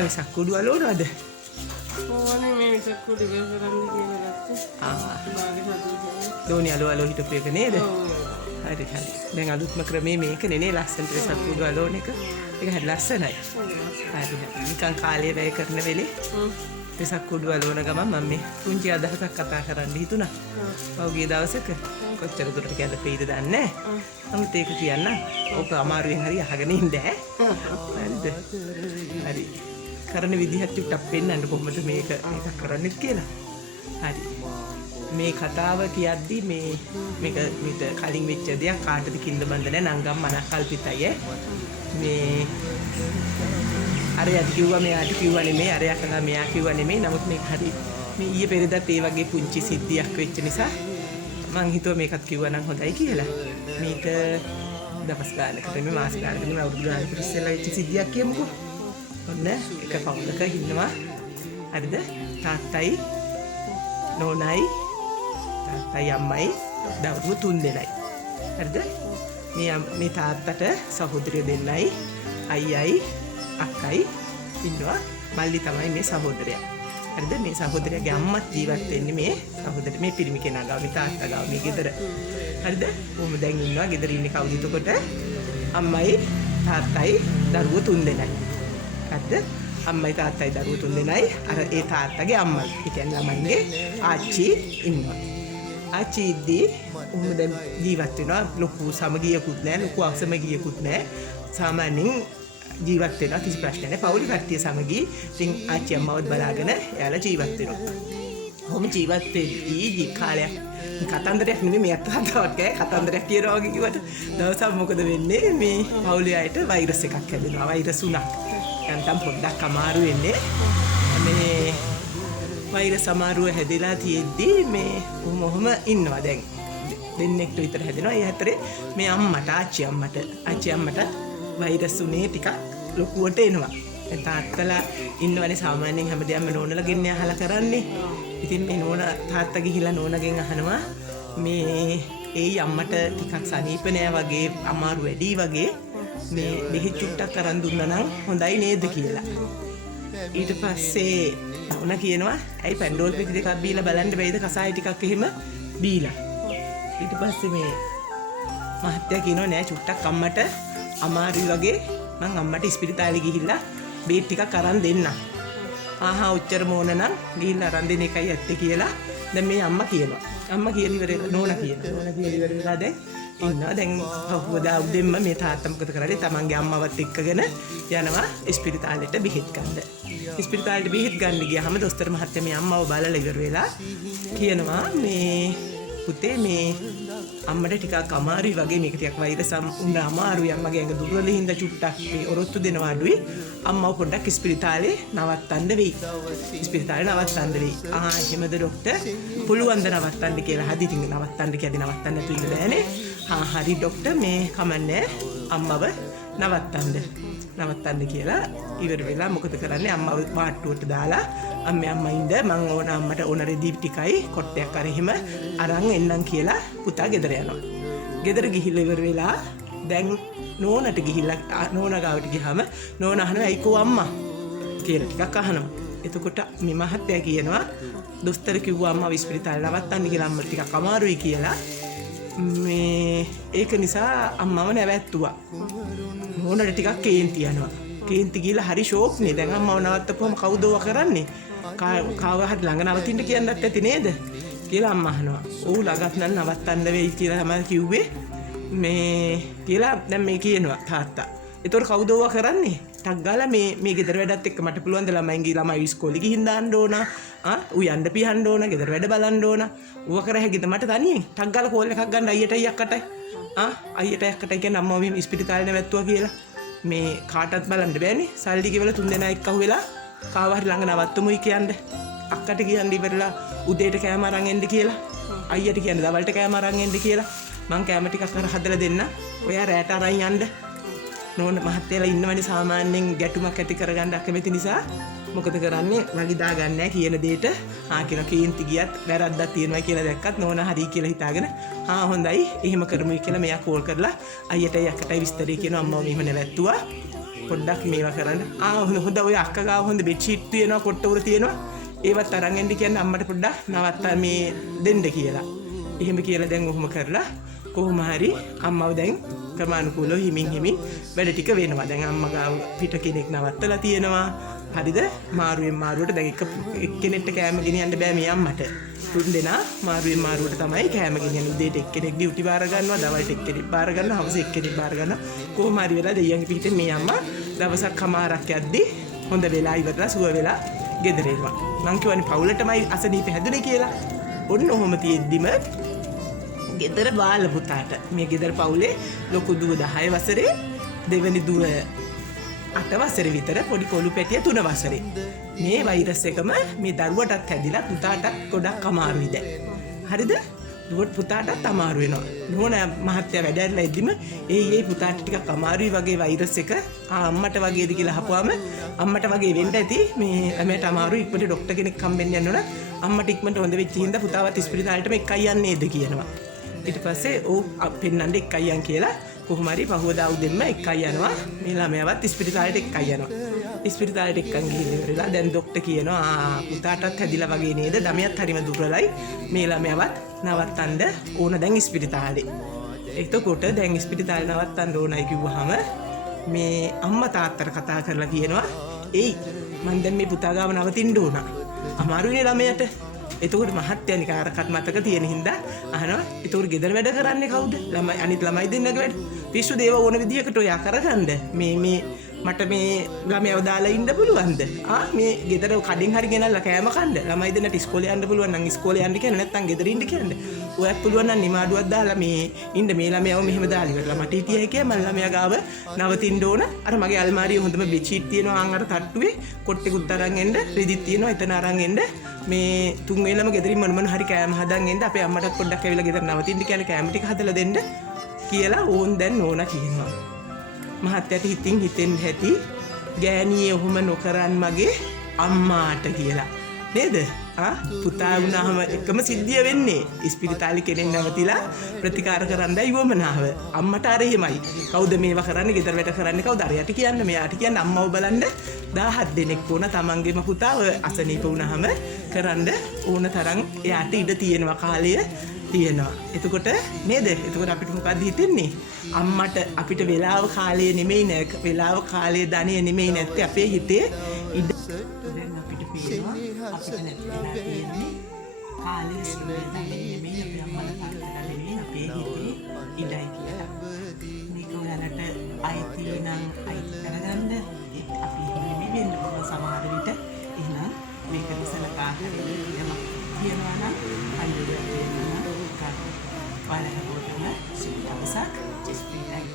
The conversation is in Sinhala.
වෙසක් කුඩු අලවනවද? ඕනේ මේ වෙසක් කුඩු ඉවර කරන්න කියලා ගත්තා. බාගේ සතුටුයි. දෝනි අලව හිටපු එක නේද? ඔව්. හරි හරි. දැන් අලුත්ම ක්‍රමේ මේකනේ නේ ලස්සනට වෙසක් කුඩු අලවන එක. ඒක හරි ලස්සනයි. හරි හරි. නිකන් කාලය වැය කරන වෙලේ වෙසක් කුඩු අලවන ගමන් මම මේ පුංචි අදහසක් කතා කරන්න හිතුණා. පහුගිය දවසක කොච්චර දුරට ගැලපෙයිද දන්නේ නැහැ. නමුත් ඒක කියන්න ඕක අමාරුවෙන් හරි අහගෙන ඉන්න ඈ. හරිද? හරි. කරන විදිහත් ටිකක් පෙන්නන්න කොහොමද මේක කරන්නේ කියලා. හරි. මේ කතාව කියද්දි මේක මිට කලින් වෙච්ච දෙයක් කාටද කිල්ල බඳ නැහැ නංගම් මනක් කල්පිතයි ඈ. මේ අරයට කිව්වා මෙයාට කිව්වා නෙමෙයි අරයා කළා මෙයා කිව්වා නෙමෙයි. නමුත් මේක හරි මේ ඊයේ පෙරේදත් ඒ වගේ පුංචි සිද්ධියක් වෙච්ච නිසා මං හිතුවා මේකත් කිව්වා නම් හොඳයි කියලා. මේක දවස් ගානකට මේ මාස ගානකට මේ අවුරුදු ගානකට ඉස්සෙල්ලා වෙච්ච සිද්ධියක් කියමුකෝ. ඔන්න එක පවුලක ඉන්නවා. හරිද? තාත්තයි නෝනයි තාත්තයි අම්මයි දරුවෝ 3 දෙනයි. හරිද? මේ තාත්තට සහෝදරිය දෙන්නයි අයියයි අක්කයි ඉන්නවා. මල්ලි තමයි මේ සහෝදරයා. හරිද? මේ සහෝදරයාගේ අම්මත් ජීවත් වෙන්නේ මේ සහෝදර මේ පිරිමි කෙනා ගාව මේ තාත්තා ගාව මේ ගෙදර. හරිද? කොහොම දැන් ඉන්නවා ගෙදර ඉන්නේ කවුද එතකොට? අම්මයි තාත්තයි දරුවෝ 3 දෙනයි. හරිද? අම්මයි තාත්තයි දරුවෝ 3 දෙනයි. අර ඒ තාත්තගේ අම්මයි. ඒ කියන්නේ ළමයිගේ ආච්චි ඉන්නවා. ආච්චි ඉද්දී උඹ දැන් ජීවත් වෙනවා. ලොකු සමගියකුත් නැහැ, ලොකු අසමගියකුත් නැහැ. සාමාන්‍යයෙන් ජීවත් වෙනවා කිසි ප්‍රශ්නයක් නැහැ. පවුලේ කට්ටිය සමගී. ඉතින් ආච්චි අම්මවත් බලාගෙන එයාලා ජීවත් වෙනවා. කොහොම ජීවත් වෙද්දී කාලයක් කතන්දරයක් නෙමෙයි මේ අතතාවක් ඈ කතන්දරයක් කියනවා වගේ කිව්වට දවසක් මොකද වෙන්නේ මේ පවුලේ අයට වෛරස් එකක් හැදෙනවා. වෛරස් උණක්. යන්තම් පොඩ්ඩක් අමාරු වෙන්නේ. මේ වෛරස් අමාරුව හැදලා තියෙද්දී මේ කොහොම ඉන්නවා දැන් දෙන්නෙක්ට විතර හැදෙනවා. ඒ හැතරේ මේ අම්මට ආච්චි අම්මට වෛරස් උනේ ටිකක් ලොකුවට එනවා. දැන් තාත්තලා ඉන්නවනේ සාමාන්‍යයෙන් හැමදේම නෝනලා ගෙන්න අහලා කරන්නේ. ඉතින් මේ නෝන තාත්තා ගිහිලා නෝනගෙන් අහනවා මේ ඒ අම්මට ටිකක් සනීප නෑ වගේ අමාරු වැඩි වගේ මේ බෙහෙත් චුට්ටක් අරන් දුන්නා නම් හොඳයි නේද කියලා. ඊට පස්සේ නෝන කියනවා ඇයි පැන්ඩෝල් පිටි දෙකක් බීලා බලන්න බැයිද කසාය ටිකක් එහෙම බීලා. ඊට පස්සේ මේ මහත්තයා කියනවා නෑ චුට්ටක් අම්මට අමාරුයි වගේ මං අම්මට ඉස්පිරිතාලේ ගිහිල්ලා බේත් ටිකක් අරන් දෙන්න. ආහා ඔච්චර මොන නම් ගිහිල්ලා අරන් දෙන එකයි ඇත්තේ කියලා දැන් මේ අම්මා කියනවා. අම්මා කියන ඉවර නෝනා කියනවා. නෝනා කියන ඉවර වෙලා දැන් ඉන්නවා. දැන් පහුවදා උදෙන්ම මේ තාත්තා මොකද කරන්නේ? තමන්ගේ අම්මවත් එක්කගෙන යනවා ඉස්පිරිතාලෙට බෙහෙත් ගන්න. ඉස්පිරිතාලෙට බෙහෙත් ගන්න ගියාම දොස්තර මහත්තයා මේ අම්මව බලලා ඉවර වෙලා කියනවා මේ පුතේ මේ අම්මට ටිකක් අමාරුයි වගේ මේක ටිකක් වෛරස් උන්න අමාරුයි අම්මගේ ඇඟ දුර්වල හින්දා චුට්ටක් මේ ඔරොත්තු දෙනවා අඩුයි අම්මව පොඩ්ඩක් ඉස්පිරිතාලේ නවත්තන්න වෙයි. ඉස්පිරිතාලේ නවත්තන්න වෙයි. එහෙමද ડોක්ටර්? පුළුවන් ද නවත්තන්න කියලා. හදි ඉතින් නවත්තන්න කියද්දි නවත්තන්න නැතු ඉන්න බෑනේ. හරි ડોක්ටර් මේ කමන්නේ අම්මව නවත්තන්න කියලා ඉවර වෙලා මොකද කරන්නේ අම්මව වාට්ටුවට දාලා අම්මා ඉඳ මං ඕන අම්මට ඕන රෙදි ටිකයි කොට්ටයක් අර එහෙම අරන් එන්නම් කියලා පුතා ගෙදර යනවා. ගෙදර ගිහිල්ලා ඉවර වෙලා දැන් නෝනට ගිහිල්ලා නෝනා ගාවට ගියාම නෝනා අහනවා අයිකෝ අම්මා කියලා ටිකක් අහනවා. එතකොට මේ මහත්තයා කියනවා දොස්තර කිව්වා අම්මා ඉස්පිරිතාලේ නවත්තන්න කියලා අම්මට ටිකක් අමාරුයි කියලා. මේ ඒක නිසා අම්මව නැවැත්තුවා. නෝනට ටිකක් කේන්ති යනවා. කේන්ති ගිහලා හරි ෂෝක් නේ. දැන් අම්මව නවත්තපුවම කවුද ඔවා කරන්නේ? කාව හරි ළඟ නවතින්න කියන්නත් ඇති නේද? කියලා අම්මා අහනවා. "ඔව් ළඟත් නම් නවත්තන්න වෙයි කියලා තමයි කිව්වේ." මේ කියලා දැන් මේ කියනවා තාත්තා. ඒතකොට කවුද ඔවා කරන්නේ? ටක් ගාලා මේ ගෙදර වැඩත් එක්ක මට පුළුවන් ද ළමයි ඉස්කෝලේ ගිහින් දාන්න ඕන. උයන්ඩ පියන්න ඕන, ගෙදර වැඩ බලන්න ඕන. ඌව කර හැකිද මට තනියෙන්? ටක් ගාලා කෝල් එකක් ගන්න අයියටයි අක්කටයි. අයියට අක්කට කියන අම්මව මෙහෙම ඉස්පිරිතාලේ නැවැත්තුවා කියලා. මේ කාටවත් බලන්න බෑනේ. සල්ලි ගෙවලා 3 දෙනා එක්ක අහුවෙලා කාව හරි ළඟ නවත්තමුයි කියන්නේ. අක්කට කියන්නේ ඉවරලා උදේට කෑම අරන් එන්න කියලා. අයියට කියන්නේ දවල්ට කෑම අරන් එන්න කියලා. මං කෑම ටිකක් අර හදලා දෙන්න. ඔයා රැට අරන් යන්න. නෝන මහත්තයලා ඉන්නවනේ සාමාන්‍යයෙන් ගැටුමක් ඇති කරගන්න අකමැති නිසා මොකද කරන්නේ වගිදා ගන්න නැහැ කියන දෙයට කියන කේන්ති ගියත් වැරද්දක් තියෙනවා කියලා දැක්කත් නෝනා හරි කියලා හිතාගෙන හොඳයි එහෙම කරමුයි කියලා මෙයා කෝල් කරලා අයියටයි අක්කටයි විස්තරය කියනවා අම්මව මෙහෙම නැවැත්තුවා පොඩ්ඩක් මේවා කරන්න. හොඳ ඔය අක්කා ගාව හොඳ බෙඩ්ෂීට් තියෙනවා, කොට්ට උර තියෙනවා. ඒවත් අරන් එන්න කියන්නේ අම්මට පොඩ්ඩක් නවත්තා මේ දෙන්න කියලා. එහෙම කියලා දැන් ඔහොම කරලා කොහොම හරි අම්මව දැන් ක්‍රමානුකූලව හිමින් වැඩ ටික වෙනවා. දැන් අම්මා ගාව පිට කෙනෙක් නවත්තලා තියෙනවා. හරිද? මාරුවෙන් මාරුවට දැන් එක්කෙනෙක්ට කෑම ගෙනියන්න බෑ මේ අම්මට. තුන් දෙනා මාරුවෙන් මාරුවට තමයි කෑම ගෙනියන්නේ. උදේට එක්කෙනෙක් ඩියුටි බාර ගන්නවා, දවල්ට එක්කෙනෙක් බාර ගන්නවා, හවස එක්කෙනෙක් බාර ගන්නවා. කොහොම හරි වෙලා දෙයියන්ගේ පිටින් මේ අම්මා දවසක් කමාරක් යද්දි හොඳ වෙලා ඉවරලා සුව වෙලා ගෙදර එනවා. මං කියවනේ පවුලටමයි අසනීප හැදුනේ කියලා. ඔන්න ඔහොම තියෙද්දිම ගෙදර බාල පුතාට මේ ගෙදර පවුලේ ලොකු දුව 10 වසරේ, දෙවෙනි දුව 8 වසරේ විතර, පොඩි කොළු පැටිය 3 වසරේ. මේ වෛරස් එකම මේ දරුවටත් හැදිලා පුතාටත් ගොඩක් අමාරුයි දැන්. හරිද? දුවට පුතාටත් අමාරු වෙනවා. නෝන මහත්තයා වැඩ ඇරලා ඉද්දිම ඒ පුතාට ටිකක් අමාරුයි වගේ වෛරස් එක අම්මට වගේද කියලා අහපුවාම අම්මට වගේ වෙන්න ඇති මේ ළමයට අමාරුයි ඉක්මනට ડોක්ටර් කෙනෙක් හම්බෙන්න යන්න ඕන. අම්මට ඉක්මනට හොඳ වෙච්ච හින්දා පුතාවත් ඉස්පිරිතාලෙටම එක්කයි යන්නේද කියනවා. ඊට පස්සේ පෙන්නන්න එක්කයි යන් කියලා කොහොම හරි පහුවදා උදෙන්ම එක්කයි යනවා. මේ ළමයාවත් ඉස්පිරිතාලෙට එක්කයි යනවා. ඉස්පිරිතාලෙට එක්කන් ගිහින් ඉවරලා දැන් ડોක්ටර් කියනවා පුතාටත් හැදිලා වගේ නේද, ළමයාත් හරිම දුර්වලයි, මේ ළමයාවත් නවත්තන්න ඕන දැන් ඉස්පිරිතාලේ. එතකොට දැන් ඉස්පිරිතාලේ නවත්තන්න ඕනයි කිව්වහම මේ අම්මා තාත්තට කතා කරලා කියනවා එයි මං දැන් මේ පුතා ගාව නවතින්න ඕන, අමාරුයිනේ ළමයට. එතකොට මහත්තයා නිකන් අරකට මතක තියෙන හින්දා අහනවා එතකොට ගෙදර වැඩ කරන්නේ කවුද? ළමයි අනිත් ළමයි දෙන්නගේ වැඩ. පිස්සු දේව ඕන විදියකට ඔයා කරගන්න. මේ මට මේ ළමයව දාලා ඉන්න පුළුවන්ද? මේ ගෙදර කඩෙන් හරි ගෙනල්ලා කෑම කන්න. ළමයි දෙන්නට ඉස්කෝලේ යන්න පුළුවන් නම් ඉස්කෝලේ යන්න කියන්න, නැත්නම් ගෙදර ඉන්න කියන්න. ඔයත් පුළුවන් නම් නිමාඩුවක් දාලා මේ ඉන්න මේ ළමයව මෙහෙම දාලා ඉවරලා මට හිටියයි කිය මම ළමයා ගාව නවතින්න ඕන. අර මගේ අල්මාරියේ හොඳම බෙඩ්ෂීට් තියෙනවා අර තට්ටුවේ, කොට්ටෙකුත් අරන් එන්න, රෙදිත් තියෙනවා එතන අරන් එන්න. මේ තුන් වේලම ගෙදරින් මොන හරි කෑම හදන් එන්න, අපේ අම්මටත් පොඩ්ඩක් ඇවිල්ලා ගෙදර නවතින්න කියන්නේ කෑම ටික හදලා දෙන්න කියලා ඕන් දැන් නෝනා කියනවා. මහත්තයාට හිතෙන් හැටි ගෑණියේ ඔහොම නොකරන් මගේ අම්මාට කියලා නේද? පුතා වුණාම එකම සිද්ධිය වෙන්නේ ඉස්පිරිතාලේ කෙනෙක් නැවතිලා ප්‍රතිකාර කරන්නයි වමනාව. අම්මට අර එහෙමයි. කවුද මේවා කරන්නේ? ගෙදර වැඩ කරන්නේ කවුද? අරයට කියන්න, මෙයාට කියන්න, අම්මව බලන්න 17 දෙනෙක් ඕන තමන්ගේම පුතාව අසනීප වුණාම කරන්න ඕන තරම් එයාට ඉඩ තියෙනවා, කාලය තියෙනවා. එතකොට නේද? එතකොට අපිට මොකද්ද හිතෙන්නේ? අම්මට අපිට වෙලාව කාලය නෙමෙයි නෑ, වෙලාව කාලය ධනෙ නෙමෙයි නැත්තේ අපේ හිතේ ඉඩ. දැන් අපිට පේනවා අපිට නැත්නම් තියෙන්නේ කාලය සුළුයි නෙමෙයි, අපේ අම්මලා තාත්තලා නෙමෙයි, අපේ හිතේ ඉඩයි කියලා. මේක ඔයාලට අයිති නම් අයිති කරගන්න අපි නෙමෙයි වෙන්න පුළුවන් සමහර විට. එහෙනම් මේක සලකා යමක් කියනවා නම් අයිතියක් වෙනවා. Para habutin na sumitawasak, just be like